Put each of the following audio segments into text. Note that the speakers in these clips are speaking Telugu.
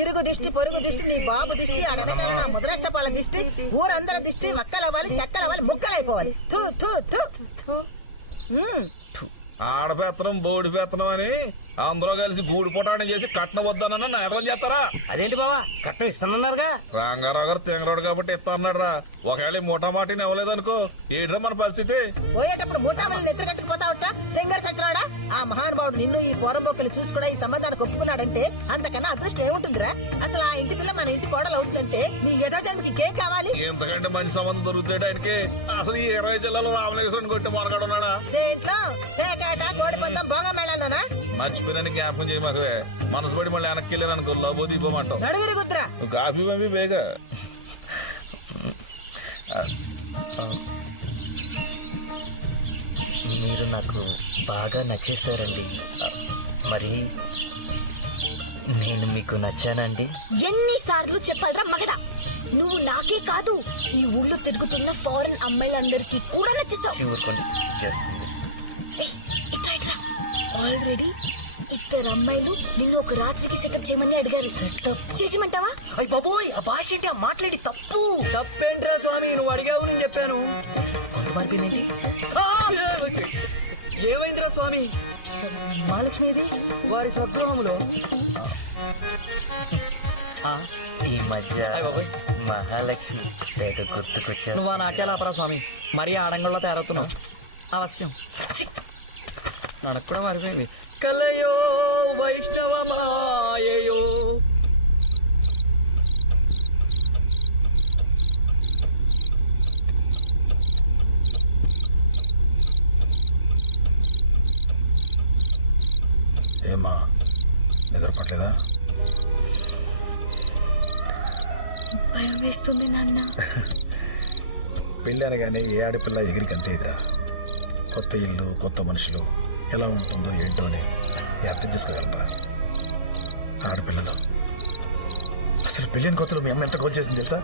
ఇరుగు దిష్టి పొరుగు దిష్టి నీ బాబు దిష్టి అడగగా నా ముద్రష్టపాళ్ళ దిష్టి ఊరందరి దిష్టి వక్కలవ్వాలి చెక్కలవ్వాలి ముక్కలైపోవాలి తూ తూ తూ ఆడపేత్తనం బోడి పేత్తనం అని అందరూ కలిసి గూడి పుటాణి చేసి కట్నం వద్దానన్న నేరం చేస్తారా? అదేంటి బావా కట్నం ఇస్తానన్నారుగా. రాంగారావు గారు తెంగరాడు కాబట్టి ఇస్తా అన్నాడు రా. ఒకవేళ మూటా మాటిని ఇవ్వలేదనుకో ఏంట్రా మన పరిస్థితి? పోయేటప్పుడు మూటామల్ని నెత్తి కట్టుకుపోతా ఉంటా తెంగర సచ్చినాడా. ఆ మహానుభావుడు నిన్ను ఈ పోరంబోకలు చూసి కూడా ఈ సంబంధానికి ఒప్పుకున్నాడంటే అంతకన్నా అదృష్టం ఏముంటుందిరా? అసలు ఆ ఇంటి పిల్ల మన ఇంటి కోడలు అవుతుందంటే నీ యథా జన్మకి ఇంకేం కావాలి? ఎంతకంటే మంచి సంబంధం దొరుకుతాడు ఆయనకి. అసలు ఈ 20 జిల్లాలో రామలింగేశ్వరుని కొట్టి మనగాడు ఉన్నాడా? దేంట్లో పేకాట కోడి పందం భోగం మేళానా? మర్చిపోయిన జ్ఞాపకం చేయి మాకు. మనసు పడి మళ్ళీ వెనక్కి వెళ్ళాను అనుకో లవ్ దీపమంటావు. నడువిరుగుద్రా నువ్వు కాఫీ పంపి బేగా. మీరు నాకు బాగా నచ్చేసారండి. మరి నేను మీకు నచ్చానండి? ఎన్నిసార్లు చెప్పాలరా మగడా, నువ్వు నాకే కాదు ఈ ఊళ్ళో తిరుగుతున్న ఫారెన్ అమ్మాయిలందరికీ కూడా నచ్చేసావు. చూరుకోండి ఆల్రెడీ 2 అమ్మాయిలు నిన్ను ఒక రాత్రికి సెటప్ చేయమని అడిగారు. సెటప్ చేసిమంటావా? అయ్య బాబోయ్, ఆ భాష ఏంటి? ఆ మాట్లాడి తప్పు. తప్పేంట్రా స్వామి, నువ్వు అడిగావు నేను చెప్పాను. కొంత మారిపోయిందేంటి? ఏమైందిరా స్వామి? మహాలక్ష్మిది వారి స్వగృహంలో ఈ మధ్య మహాలక్ష్మి తెగ గుర్తుకొచ్చా. నువ్వు ఆ నాట్యాలాపరా స్వామి, మరీ ఆడంగంలో తయారవుతున్నావు. అవశ్యం నడక కూడా మారిపోయింది. కలయో వైష్ణవమాయయో ఏమా నిద్ర పట్టలేదా? భయం వేస్తుంది నాన్న. పెళ్ళి అనగానే ఏ ఆడపిల్ల ఎగిరికి అంతే ఎదురా. కొత్త ఇల్లు కొత్త మనుషులు ఎలా ఉంటుందో ఏంటో అని అర్థం చేసుకోగలరా ఆడపిల్లలు? అసలు పెళ్ళిన కొత్తలో మీ అమ్మ ఎంత గోల్ చేసింది తెలుసా?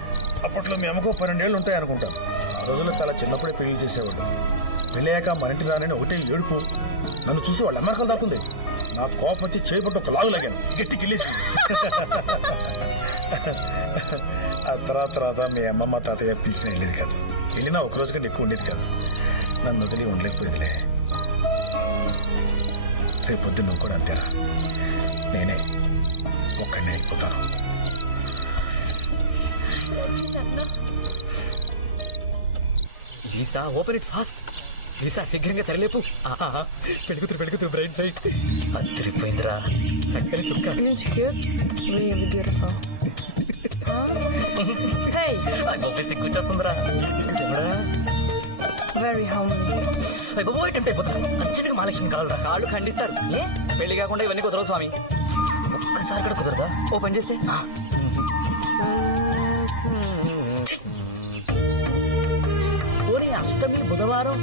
అప్పట్లో మీ అమ్మకు 12 ఏళ్ళు ఉంటాయి అనుకుంటాను. ఆ రోజుల్లో చాలా చిన్నప్పుడే పెళ్లి చేసేవాళ్ళు. పెళ్ళయ్యాక మన ఇంటికి రానని ఒకటే ఏడుపు. నన్ను చూసి వాళ్ళ అమెరికలు దాక్కుంది. నా కోపం వచ్చి చేయబట్టి ఒక లాగు లాగాను, గట్టి కిల్లేసి. ఆ తర్వాత మీ అమ్మమ్మ తాతయ్య పిలిచిన వెళ్ళేది కాదు. వెళ్ళినా ఒక రోజు కంటే ఎక్కువ ఉండేది కాదు. నన్ను వదిలి ఉండలేకపోయిందిలే. రేపొద్దు నువ్వు కూడా అంతేరా. నేనే ఒక్కడినే అయిపోతాను. Lisa open it fast. Lisa శీఘ్రంగా తెరలేపు. పెడుగుతురు బ్రైట్ బ్రైట్. అదిరిపోయిందిరా. చక్కని చుక్క. సిగ్గుచేస్తుందిరా. అర్జెంట్గా మహాలక్ష్మి కావాలరా. కాళ్ళు ఖండిస్తారు. ఏ పెళ్లి కాకుండా ఇవన్నీ కుదరవు స్వామి. ఒక్కసారి కూడా కుదరదా? ఓ పని చేస్తే పోనీ అష్టమి బుధవారం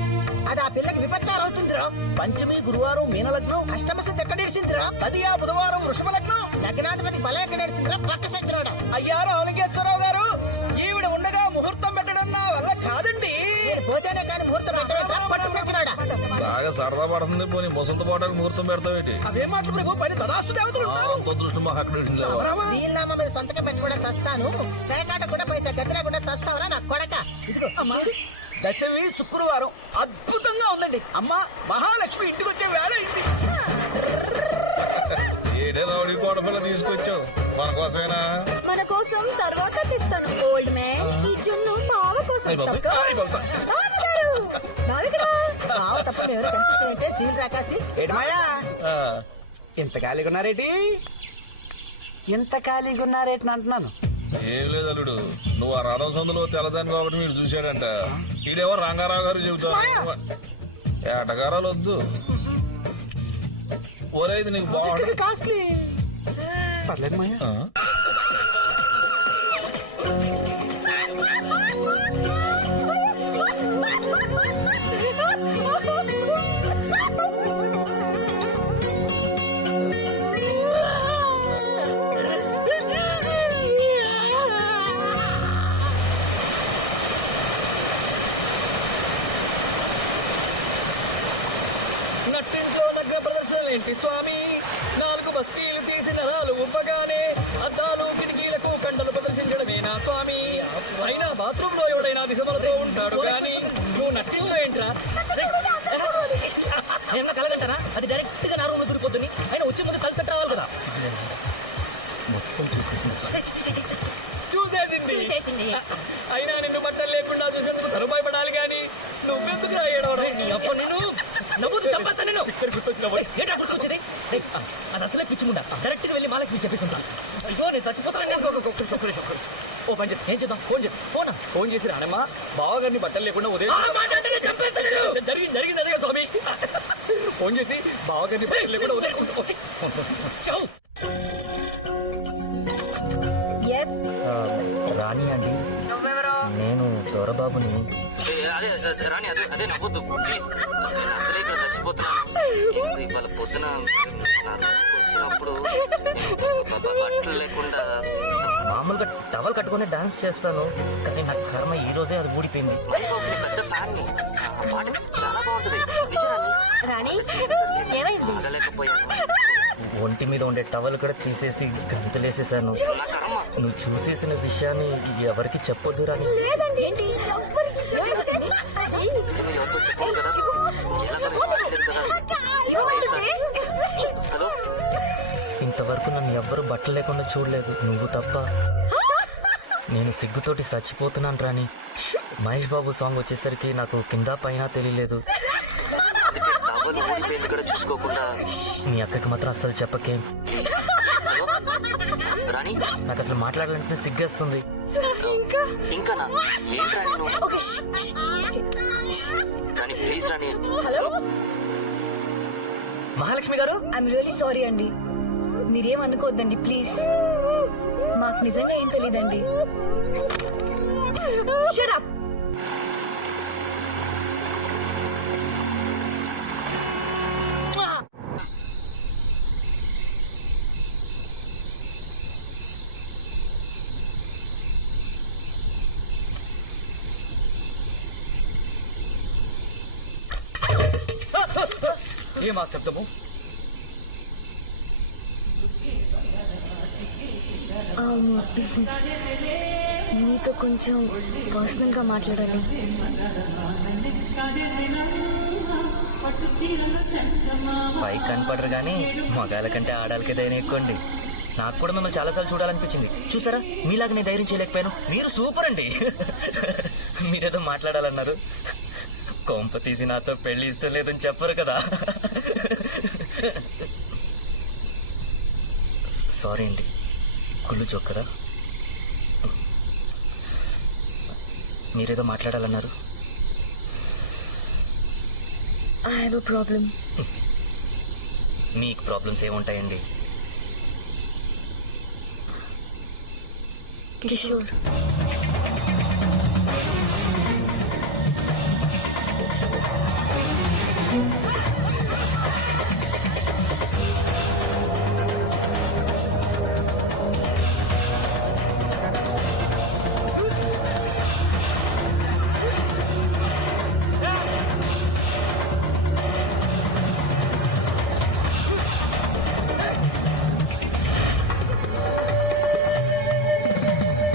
అది ఆ పిల్లకి విపత్తాలు అవుతుందిరా. పంచమి గురువారం మీనలగ్నం అష్టమ స్థితి ఎక్కడేసిందిరా? 10 బుధవారం వృషభ లగ్నం. లగ్నాధిపతి బలం ఎక్కడేసిందిరా? పక్క సచ్చినోడా. అయ్యా రామలింగేశ్వరరావు గారు, ఈవిడ ఉండగా ముహూర్తం పెట్టడం నా వల్ల కాదండి. నేను పోతేనే కానీ ముహూర్తం పెట్టలేదురా, పక్క సచ్చినోడా. బాగా సరదా పడుతుంది. పోనీ ముసలితో పాటు ముహూర్తం పెడతావేటి? అవే మాటలు ప్రభు, పని తదాస్తు దేవతలు ఉన్నారు. అంత దృష్టి మాకు అక్కడ వీళ్ళమ్మ మీద సంతకం పెట్టుకోవడం సస్తాను. పేకాట కూడా పైసా గతి లేకుండా సస్తావరా నా కొడక. ఇదిగో చూడు. దశమి శుక్రవారం అద్భుతంగా ఉందండి. అమ్మా మహాలక్ష్మి ఇంటికి వచ్చే వేళ అయింది. ఏడే రౌడీ కోడపిల్ల తీసుకొచ్చావు మన కోసమేనా? మన కోసం తర్వాత తెస్తాను. ఓల్డ్ మ్యాన్ ఈ జున్ను బావ కోసం. బావ తప్ప ఎవరు కనిపించినట్టే సీల్ రాకాసి. ఏంటి మాయా ఇంత ఖాళీగా ఉన్నారేటి? ఇంత ఖాళీగా ఉన్నారేటి అంటున్నాను. ఏం లేదు అల్లుడు, నువ్వు ఆ రథం సందులో తెల్లదాని కాబట్టి మీరు చూశాడంట. ఈడేమో రంగారావు గారు చెబుతావు. ఏటగారాలు వద్దు. ఓరైతే నీకు బాగుంటుంది. కాస్ట్లీ పర్లేదు మాయా. నట్టింట్లో నగ్న ప్రదర్శనలేంటి స్వామి? 4 బస్కీలు తీసి నరాలు ఉబ్బగానే అద్దాలు అయినా బాత్రూమ్ లో ఎవడైనా దిశమలతో ఉంటాడు కానీ నువ్వు నట్టిందో ఏంట్రా? నేను కలగంటారా? అది డైరెక్ట్ గా నా రూమ్ లో దూరిపోతుంది. అయినా వచ్చే ముందు కలు కట్ట రావాలి కదా. మొత్తం చూసేసింది సార్. చూసేసింది. అయినా నిన్ను బట్టలు లేకుండా చూసేందుకు తను భయపడాలి కానీ నువ్వెందుకు రాయడం? నీ అప్ప నేను నవ్వుతూ చంపేస్తా నేను. ఏంటా గుర్తొచ్చింది? అది అసలే పిచ్చిముండా. డైరెక్ట్ గా వెళ్ళి మాలకి చెప్పేసింది. అయ్యో నేను చచ్చిపోతాను. ఓ పని చేద్దాం. ఏం చేద్దాం? ఫోన్ చేద్దాం. ఫోన్ చేసి రానమ్మా బావగారిని బట్టలు లేకుండా ఉదయం జరిగింది అదే స్వామి. ఫోన్ చేసి బావగారిని బట్టలు లేకుండా ఉదయం ఎస్ రాణి అండి, నువ్వెవరో నేను దొరబాబుని. అదే రాణి అదే నవ్వద్దు ప్లీజ్. అసలే ఇక్కడ చచ్చిపోతున్నాను. వాళ్ళ పొద్దున వచ్చినప్పుడు బట్టలు లేకుండా మామూలుగా టవల్ కట్టుకుని డాన్స్ చేస్తాను, కానీ నా కర్మ ఈ రోజే అది ఊడిపోయింది. పెద్ద ఫ్యాన్ని పాట చాలా బాగుంటుంది. రాణి ఏమైంది? ఆగలేకపోయాను. ఒంటి మీద ఉండే టవల్ కూడా తీసేసి గంతులేసేసాను. నా కర్మ. నువ్వు చూసేసిన విషయాన్ని ఎవరికి చెప్పొద్దు రాణి. లేదండి. ఏంటి? ఎవ్వరికీ చెప్పకండి. నిజంగా ఎవరితో చెప్పాను కదా. ఎలా తెలియదు కదా. హలో ఇంతవరకు నన్ను ఎవ్వరు బట్టలు లేకుండా చూడలేదు, నువ్వు తప్ప. నేను సిగ్గుతోటి చచ్చిపోతున్నాను రాణి. మహేష్ బాబు సాంగ్ వచ్చేసరికి నాకు కింద పైన తెలియలేదు. టవల్ ఊడిపోయింది కూడా చూసుకోకుండా. మీ అక్కకి మాత్రం అస్సలు చెప్పకే. రాణి నాకు అసలు మాట్లాడాలంటే సిగ్గేస్తుంది. ఇంకానా ఏంటి రాణి నువ్వు? Okay, Rani please Rani. Hello, Mahalakshmi గారు, ఐఎమ్ రియలీ సారీ అండి. మీరేం అనుకోవద్దండి ప్లీజ్. మాకు నిజంగా ఏం తెలియదండి. Shut up. ఏమా శబ్దము? మీతో కొంచెం పర్సనల్ గా మాట్లాడాలి. పై కనపడరు కానీ మగాళ్ళ కంటే ఆడాలకే ధైర్యం ఎక్కువండి. నాకు కూడా మిమ్మల్ని చాలాసార్లు చూడాలనిపించింది. చూసారా, మీలాగా నేను ధైర్యం చేయలేకపోయాను. మీరు సూపర్ అండి. మీరేదో మాట్లాడాలన్నారు. కొంప తీసి నాతో పెళ్లి ఇష్టం లేదని చెప్పరు కదా. సారీ అండి, కుళ్ళు చొక్కరా. మీరేదో మాట్లాడాలన్నారు. I have a problem. మీకు ప్రాబ్లమ్స్ ఏముంటాయండి? కిషోర్